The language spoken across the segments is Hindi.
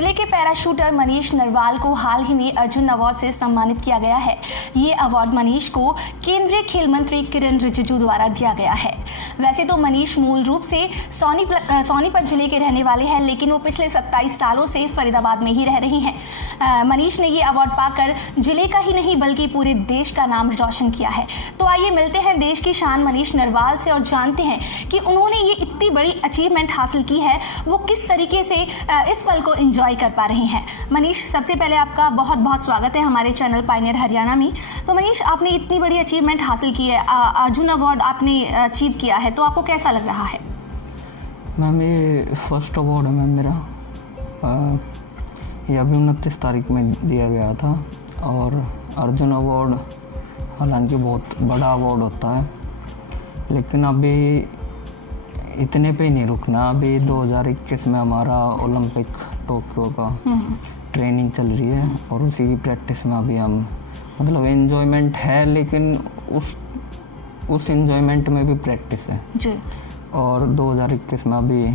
जिले के पैराशूटर मनीष नरवाल को हाल ही में अर्जुन अवार्ड से सम्मानित किया गया है। ये अवार्ड मनीष को केंद्रीय खेल मंत्री किरण रिजिजू द्वारा दिया गया है। वैसे तो मनीष मूल रूप से सोनीपत जिले के रहने वाले हैं, लेकिन वो पिछले 27 सालों से फरीदाबाद में ही रह रही हैं। मनीष ने ये अवार्ड पाकर जिले का ही नहीं बल्कि पूरे देश का नाम रोशन किया है। तो आइए मिलते हैं देश की शान मनीष नरवाल से और जानते हैं कि उन्होंने ये इतनी बड़ी अचीवमेंट हासिल की है, वो किस तरीके से इस पल को एंजॉय कर पा रहे हैं। मनीष, सबसे पहले आपका बहुत बहुत स्वागत है हमारे चैनल पायनियर हरियाणा में। तो मनीष, आपने इतनी बड़ी अचीवमेंट हासिल की है, अर्जुन अवार्ड आपने अचीव किया है, तो आपको कैसा लग रहा है? मैम, ये फर्स्ट अवार्ड है मैम मेरा। ये अभी 29 तारीख में दिया गया था। और अर्जुन अवार्ड हालांकि बहुत बड़ा अवार्ड होता है, लेकिन अभी इतने पे ही नहीं रुकना। अभी 2021 में हमारा ओलंपिक टोक्यो का ट्रेनिंग चल रही है और उसी की प्रैक्टिस में अभी हम मतलब एन्जॉयमेंट है, लेकिन उस एन्जॉयमेंट में भी प्रैक्टिस है जी। और 2021 में अभी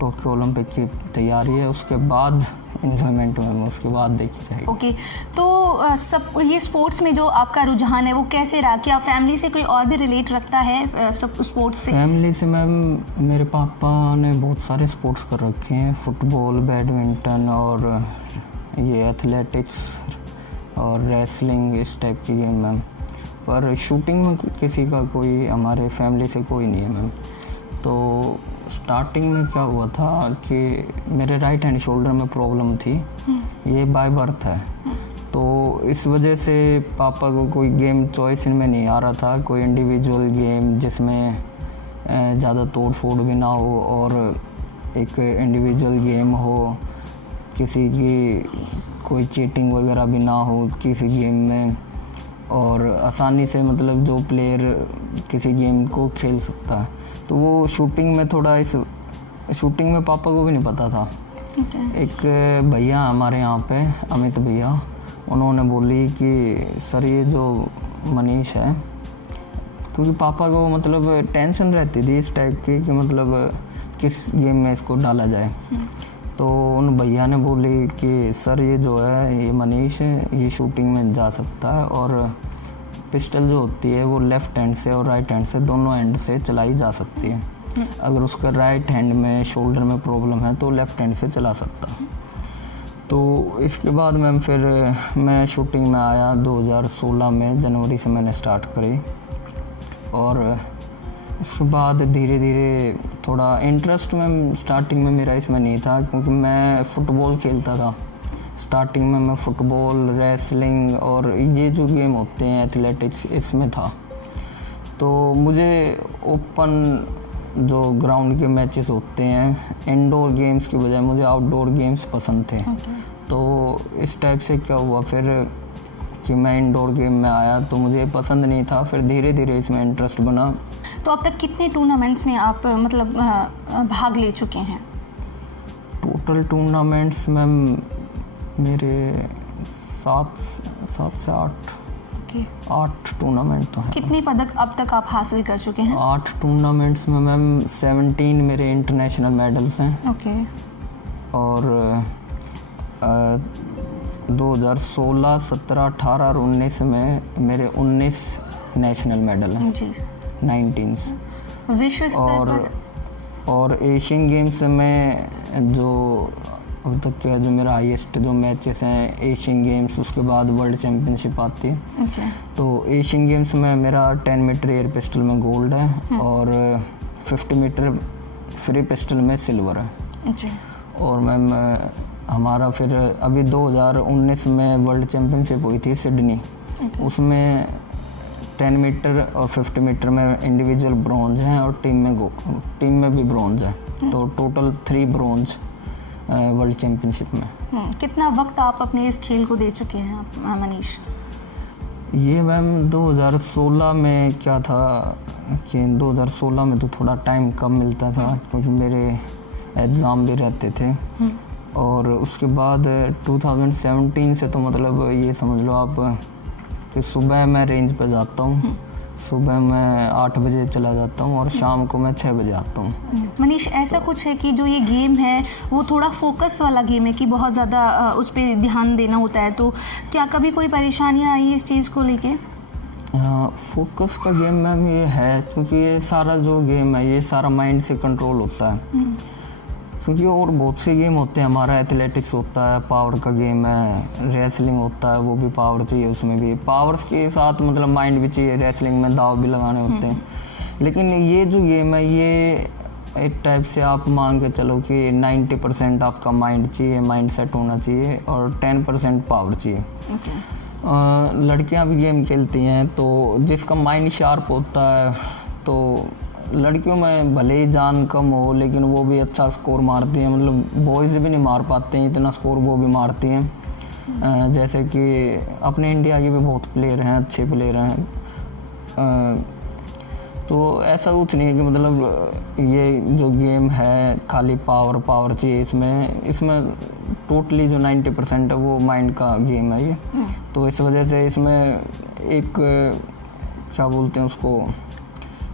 टोक्यो ओलंपिक की तैयारी है, उसके बाद एन्जॉयमेंट में उसके बाद देखी जाएगी। ओके, तो सब ये स्पोर्ट्स में जो आपका रुझान है वो कैसे रहा? क्या फैमिली से कोई और भी रिलेट रखता है सब स्पोर्ट्स से? फैमिली से मैम, मेरे पापा ने बहुत सारे स्पोर्ट्स कर रखे हैं, फुटबॉल, बैडमिंटन और ये एथलेटिक्स और रेसलिंग, इस टाइप की गेम मैम। पर शूटिंग में किसी का कोई हमारे फैमिली से कोई नहीं है मैम। तो स्टार्टिंग में क्या हुआ था कि मेरे राइट हैंड शोल्डर में प्रॉब्लम थी, ये बाय बर्थ है। तो इस वजह से पापा को कोई गेम चॉइस में नहीं आ रहा था, कोई इंडिविजुअल गेम जिसमें ज़्यादा तोड़ फोड़ भी ना हो और एक इंडिविजुअल गेम हो, किसी की कोई चीटिंग वगैरह भी ना हो किसी गेम में, और आसानी से मतलब जो प्लेयर किसी गेम को खेल सकता है। तो वो शूटिंग में थोड़ा शूटिंग में पापा को भी नहीं पता था। एक भैया हमारे यहाँ पे, अमित भैया, उन्होंने बोली कि सर ये जो मनीष है, क्योंकि पापा को मतलब टेंशन रहती थी इस टाइप की कि मतलब किस गेम में इसको डाला जाए। तो उन भैया ने बोली कि सर ये जो है ये मनीष है, ये शूटिंग में जा सकता है और पिस्टल जो होती है वो लेफ़्ट हैंड से और राइट हैंड से दोनों हैंड से चलाई जा सकती है। अगर उसका राइट हैंड में शोल्डर में प्रॉब्लम है तो लेफ़्ट हैंड से चला सकता है। तो इसके बाद मैम फिर मैं शूटिंग में आया 2016 में, जनवरी से मैंने स्टार्ट करी। और उसके बाद धीरे धीरे थोड़ा इंटरेस्ट मैम स्टार्टिंग में मेरा इसमें नहीं था, क्योंकि मैं फ़ुटबॉल खेलता था। स्टार्टिंग में मैं फ़ुटबॉल, रेसलिंग और ये जो गेम होते हैं एथलेटिक्स, इसमें था। तो मुझे ओपन जो ग्राउंड के मैचेस होते हैं, इंडोर गेम्स की बजाय मुझे आउटडोर गेम्स पसंद थे। तो इस टाइप से क्या हुआ फिर कि मैं इंडोर गेम में आया तो मुझे पसंद नहीं था, फिर धीरे धीरे इसमें इंटरेस्ट बना। तो अब तक कितने टूर्नामेंट्स में आप मतलब भाग ले चुके हैं? टोटल टूर्नामेंट्स मैम मेरे 7 से 8 टूर्नामेंट तो हैं। कितने पदक अब तक आप हासिल कर चुके हैं? 8 टूर्नामेंट्स में मैम 17 मेरे इंटरनेशनल मेडल्स हैं। ओके। और 2016, 17, 18 और 19 में मेरे 19 नेशनल मेडल हैं जी। 19 विश्व स्तर पर? और एशियन गेम्स में जो अब तक का जो मेरा हाईएस्ट जो मैचेस हैं एशियन गेम्स, उसके बाद वर्ल्ड चैम्पियनशिप आती है। तो एशियन गेम्स में मेरा 10 मीटर एयर पिस्टल में गोल्ड है और 50 मीटर फ्री पिस्टल में सिल्वर है। और मैम हमारा फिर अभी 2019 में वर्ल्ड चैम्पियनशिप हुई थी सिडनी, उसमें 10 मीटर और 50 मीटर में इंडिविजुअल ब्रॉन्ज हैं और टीम में भी ब्रॉन्ज है। तो टोटल 3 ब्रॉन्ज वर्ल्ड चैम्पियनशिप में। कितना वक्त आप अपने इस खेल को दे चुके हैं मनीष? ये मैम 2016 में क्या था कि 2016 में तो थोड़ा टाइम कम मिलता था, क्योंकि मेरे एग्ज़ाम भी रहते थे। और उसके बाद 2017 से तो मतलब ये समझ लो आप कि सुबह मैं रेंज पे जाता हूँ सुबह मैं 8 बजे चला जाता हूँ और शाम को मैं 6 बजे आता हूँ। मनीष, ऐसा कुछ है कि जो ये गेम है वो थोड़ा फोकस वाला गेम है कि बहुत ज़्यादा उस पर ध्यान देना होता है, तो क्या कभी कोई परेशानियाँ आई इस चीज़ को लेके? फोकस का गेम मैम ये है क्योंकि ये सारा जो गेम है ये सारा माइंड से कंट्रोल होता है। क्योंकि और बहुत से गेम होते हैं, हमारा एथलेटिक्स होता है, पावर का गेम है, रेसलिंग होता है, वो भी पावर चाहिए, उसमें भी पावर्स के साथ मतलब माइंड भी चाहिए, रेसलिंग में दाव भी लगाने होते हैं। लेकिन ये जो गेम है ये एक टाइप से आप मान के चलो कि 90% आपका माइंड चाहिए, माइंड सेट होना चाहिए और 10% पावर चाहिए। लड़कियां भी गेम खेलती हैं तो जिसका माइंड शार्प होता है, तो लड़कियों में भले ही जान कम हो लेकिन वो भी अच्छा स्कोर मारती हैं, मतलब बॉयज़ भी नहीं मार पाते हैं इतना स्कोर, वो भी मारती हैं। जैसे कि अपने इंडिया के भी बहुत प्लेयर हैं, अच्छे प्लेयर हैं। तो ऐसा कुछ नहीं है कि मतलब ये जो गेम है खाली पावर चाहिए, इसमें टोटली जो 90% है वो माइंड का गेम है ये। तो इस वजह से इसमें एक क्या बोलते हैं उसको,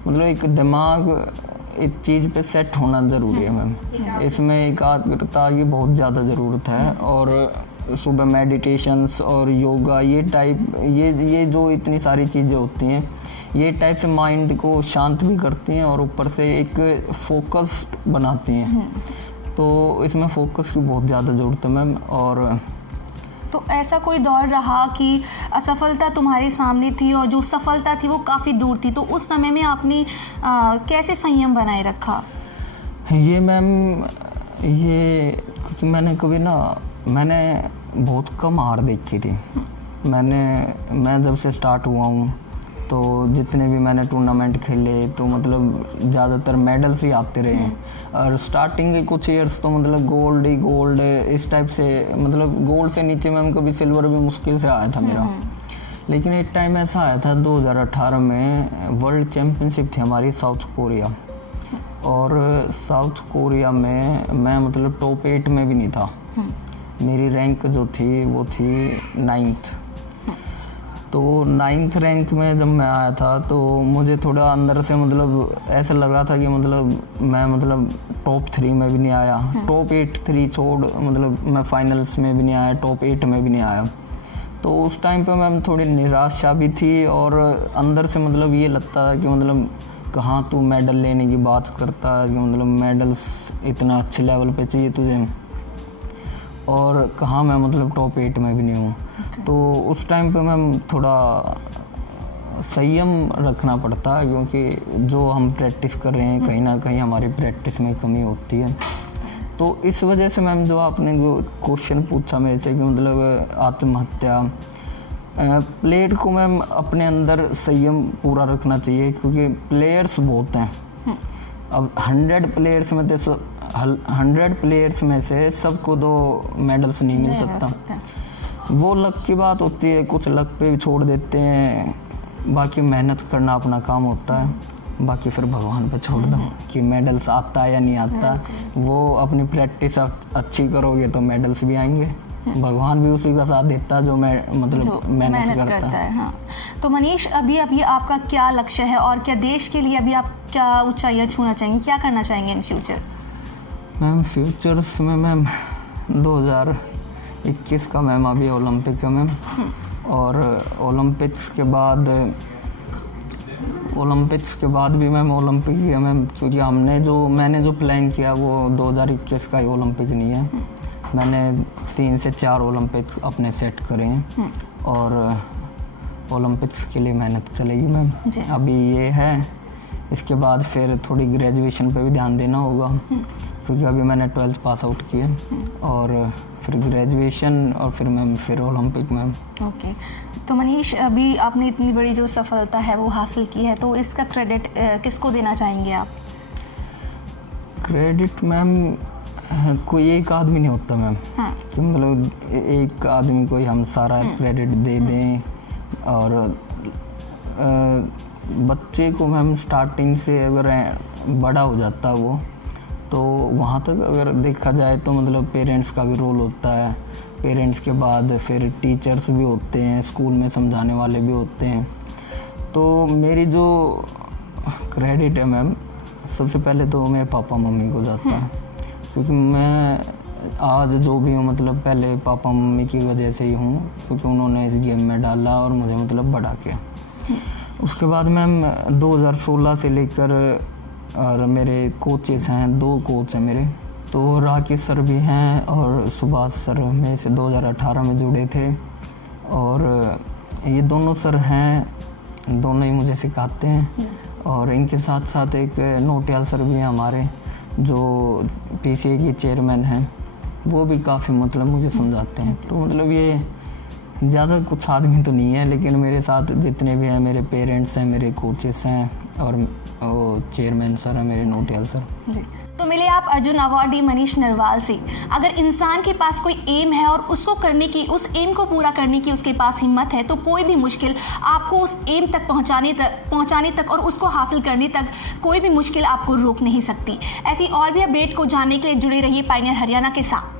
मतलब एक दिमाग एक चीज़ पे सेट होना ज़रूरी है मैम। इसमें एकाग्रता की बहुत ज़्यादा ज़रूरत है और सुबह मेडिटेशंस और योगा ये टाइप ये जो इतनी सारी चीज़ें होती हैं ये टाइप से माइंड को शांत भी करती हैं और ऊपर से एक फोकस बनाती हैं। तो इसमें फोकस की बहुत ज़्यादा ज़रूरत है मैम। और तो ऐसा कोई दौर रहा कि असफलता तुम्हारे सामने थी और जो सफलता थी वो काफ़ी दूर थी, तो उस समय में आपने कैसे संयम बनाए रखा? ये मैम ये क्योंकि मैंने बहुत कम हार देखी थी। मैं जब से स्टार्ट हुआ हूँ तो जितने भी मैंने टूर्नामेंट खेले तो मतलब ज़्यादातर मेडल्स ही आते रहे हैं। और स्टार्टिंग के कुछ ईयर्स तो मतलब गोल्ड इस टाइप से, मतलब गोल्ड से नीचे मैम कभी सिल्वर भी मुश्किल से आया था मेरा। लेकिन एक टाइम ऐसा आया था 2018 में वर्ल्ड चैम्पियनशिप थी हमारी साउथ कोरिया, और साउथ कोरिया में मैं मतलब टॉप 8 में भी नहीं था। मेरी रैंक जो थी वो थी 9th। तो 9th रैंक में जब मैं आया था तो मुझे थोड़ा अंदर से मतलब ऐसा लगा था कि मतलब मैं मतलब टॉप 3 में भी नहीं आया, टॉप 8 3 छोड़, मतलब मैं फाइनल्स में भी नहीं आया, टॉप 8 में भी नहीं आया। तो उस टाइम पे मैम थोड़ी निराशा भी थी और अंदर से मतलब ये लगता है कि मतलब कहाँ तू मेडल लेने की बात करता है, कि मतलब मेडल्स इतना अच्छे लेवल पे चाहिए तुझे, और कहाँ मैं मतलब टॉप 8 में भी नहीं हूँ। तो उस टाइम पे मैम थोड़ा संयम रखना पड़ता है क्योंकि जो हम प्रैक्टिस कर रहे हैं कहीं ना कहीं हमारी प्रैक्टिस में कमी होती है। तो इस वजह से मैम जो आपने जो क्वेश्चन पूछा मेरे से कि मतलब आत्महत्या, प्लेयर को मैम अपने अंदर संयम पूरा रखना चाहिए क्योंकि प्लेयर्स बहुत हैं। अब 100 प्लेयर्स में से सबको 2 मेडल्स नहीं मिल सकता। वो लक की बात होती है, कुछ लक पे भी छोड़ देते हैं, बाकी मेहनत करना अपना काम होता है। बाकी फिर भगवान पे छोड़ दो कि मेडल्स आता है या नहीं आता। वो अपनी प्रैक्टिस अच्छी करोगे तो मेडल्स भी आएंगे, भगवान भी उसी का साथ देता है जो मतलब मेहनत करता है। हाँ। तो मनीष, अभी आपका क्या लक्ष्य है और क्या देश के लिए अभी आप क्या ऊंचाइयां छूना चाहेंगे, क्या करना चाहेंगे इन फ्यूचर? मैम फ्यूचर्स में मैम 2021 का मैम अभी ओलंपिक है मैम, और ओलंपिक्स के बाद भी मैम ओलंपिक ही है मैम, क्योंकि मैंने जो प्लान किया वो 2021 का ही ओलंपिक नहीं है। मैंने 3 से 4 ओलंपिक अपने सेट करे हैं और ओलंपिक्स के लिए मेहनत चलेगी मैम। अभी ये है, इसके बाद फिर थोड़ी ग्रेजुएशन पे भी ध्यान देना होगा क्योंकि अभी मैंने 12th पास आउट किया और फिर ग्रेजुएशन और फिर ओलंपिक में। ओके। तो मनीष, अभी आपने इतनी बड़ी जो सफलता है वो हासिल की है, तो इसका क्रेडिट किसको देना चाहेंगे आप? क्रेडिट मैम कोई एक आदमी नहीं होता मैम। हाँ। कि मतलब एक आदमी को ही हम सारा क्रेडिट दे दें। और बच्चे को मैम स्टार्टिंग से अगर बड़ा हो जाता है वो, तो वहाँ तक अगर देखा जाए तो मतलब पेरेंट्स का भी रोल होता है। पेरेंट्स के बाद फिर टीचर्स भी होते हैं, स्कूल में समझाने वाले भी होते हैं। तो मेरी जो क्रेडिट है मैम, सबसे पहले तो मेरे पापा मम्मी को जाता है, क्योंकि मैं आज जो भी हूँ मतलब पहले पापा मम्मी की वजह से ही हूँ, क्योंकि उन्होंने इस गेम में डाला और मुझे मतलब बड़ा किया। उसके बाद मैम 2016 से लेकर और मेरे कोचेस हैं, 2 कोच हैं मेरे, तो राकेश सर भी हैं और सुभाष सर मेरे से 2018 में जुड़े थे, और ये दोनों सर हैं, दोनों ही मुझे सिखाते हैं। और इनके साथ साथ एक नोटियाल सर भी हैं हमारे, जो पीसीए के चेयरमैन हैं, वो भी काफ़ी मतलब मुझे समझाते हैं। तो मतलब ये ज़्यादा कुछ आदमी तो नहीं है, लेकिन मेरे साथ जितने भी हैं, मेरे पेरेंट्स हैं, मेरे कोचेस हैं और वो चेयरमैन सर हैं मेरे, नोटियाल सर। तो मिले आप अर्जुन अवार्डी मनीष नरवाल से। अगर इंसान के पास कोई एम है और उसको करने की, उस एम को पूरा करने की उसके पास हिम्मत है, तो कोई भी मुश्किल आपको उस एम तक पहुंचाने तक और उसको हासिल करने तक कोई भी मुश्किल आपको रोक नहीं सकती। ऐसी और भी अपडेट को जानने के लिए जुड़े रहिए पायनियर हरियाणा के साथ।